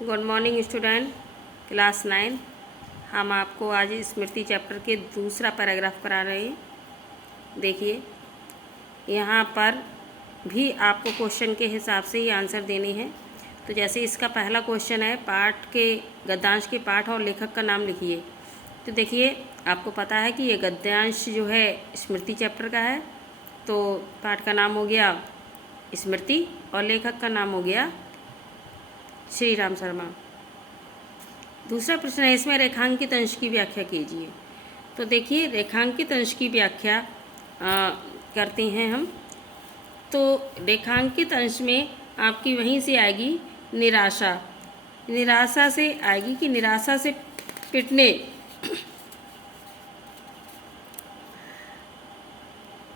Good morning student, class 9। हम आपको आज स्मृति चैप्टर के दूसरा पैराग्राफ करा रहे हैं। देखिए, यहाँ पर भी आपको क्वेश्चन के हिसाब से ही आंसर देने हैं। तो जैसे इसका पहला क्वेश्चन है, पाठ के गद्यांश के पाठ और लेखक का नाम लिखिए। तो देखिए, आपको पता है कि ये गद्यांश जो है स्मृति चैप्टर का है, तो पाठ का नाम हो गया स्मृति और लेखक का नाम हो गया श्री राम शर्मा। दूसरा प्रश्न है, इसमें रेखांकित अंश की व्याख्या कीजिए। तो देखिए, रेखांकित अंश की व्याख्या करते हैं हम। तो रेखांकित अंश में आपकी वहीं से आएगी निराशा। निराशा से आएगी कि निराशा से पिटने,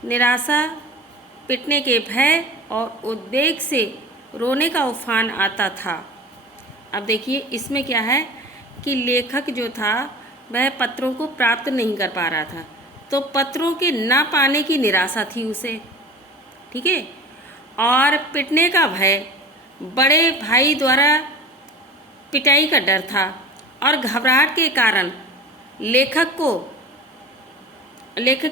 निराशा पिटने के भय और उद्वेग से रोने का उफान आता था। अब देखिए, इसमें क्या है कि लेखक जो था वह पत्रों को प्राप्त नहीं कर पा रहा था, तो पत्रों के ना पाने की निराशा थी उसे, ठीक है। और पिटने का भय, बड़े भाई द्वारा पिटाई का डर था, और घबराहट के कारण लेखक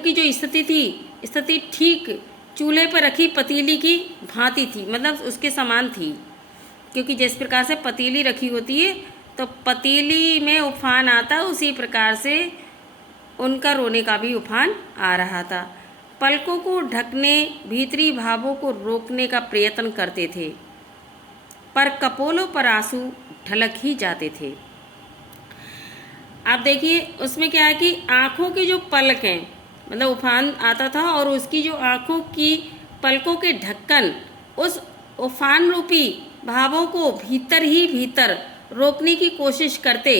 की जो स्थिति ठीक चूल्हे पर रखी पतीली की भांति थी, मतलब उसके समान थी। क्योंकि जिस प्रकार से पतीली रखी होती है तो पतीली में उफान आता, उसी प्रकार से उनका रोने का भी उफान आ रहा था। पलकों को ढकने, भीतरी भावों को रोकने का प्रयत्न करते थे, पर कपोलों पर आंसू ढलक ही जाते थे। आप देखिए, उसमें क्या है कि आँखों की जो पलक हैं, मतलब उफान आता था और उसकी जो आँखों की पलकों के ढक्कन उस उफान रूपी भावों को भीतर ही भीतर रोकने की कोशिश करते।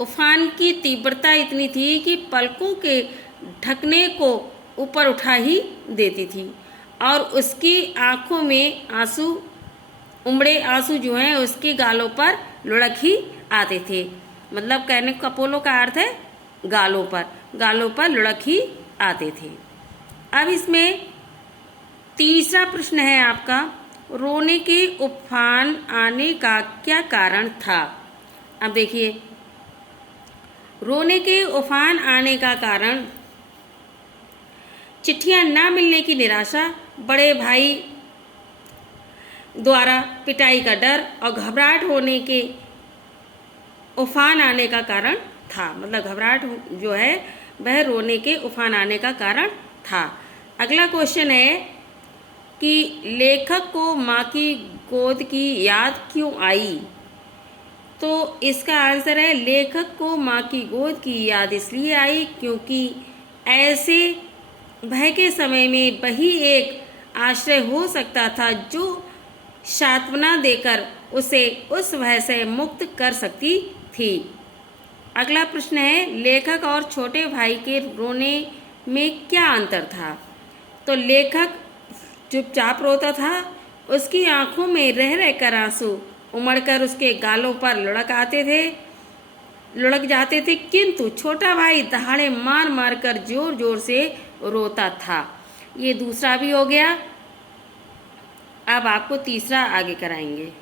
उफान की तीव्रता इतनी थी कि पलकों के ढकने को ऊपर उठा ही देती थी, और उसकी आंखों में आंसू, उमड़े आंसू जो हैं उसके गालों पर लुढ़क ही आते थे। मतलब कहने कपोलों का अर्थ है गालों पर लुढ़क ही आते थे। अब इसमें तीसरा प्रश्न है आपका, रोने के उफान आने का क्या कारण था। अब देखिए, रोने के उफान आने का कारण चिट्ठियां ना मिलने की निराशा, बड़े भाई द्वारा पिटाई का डर और घबराहट होने के उफान आने का कारण था। मतलब घबराहट जो है वह रोने के उफान आने का कारण था। अगला क्वेश्चन है कि लेखक को माँ की गोद की याद क्यों आई। तो इसका आंसर है, लेखक को माँ की गोद की याद इसलिए आई क्योंकि ऐसे भय के समय में वही एक आश्रय हो सकता था जो सांत्वना देकर उसे उस भय से मुक्त कर सकती थी। अगला प्रश्न है, लेखक और छोटे भाई के रोने में क्या अंतर था। तो लेखक चुपचाप रोता था, उसकी आंखों में रह रहकर आंसू उमड़कर उसके गालों पर लुढ़क जाते थे, किंतु छोटा भाई दहाड़े मार मार कर जोर जोर से रोता था। ये दूसरा भी हो गया। अब आपको तीसरा आगे कराएंगे।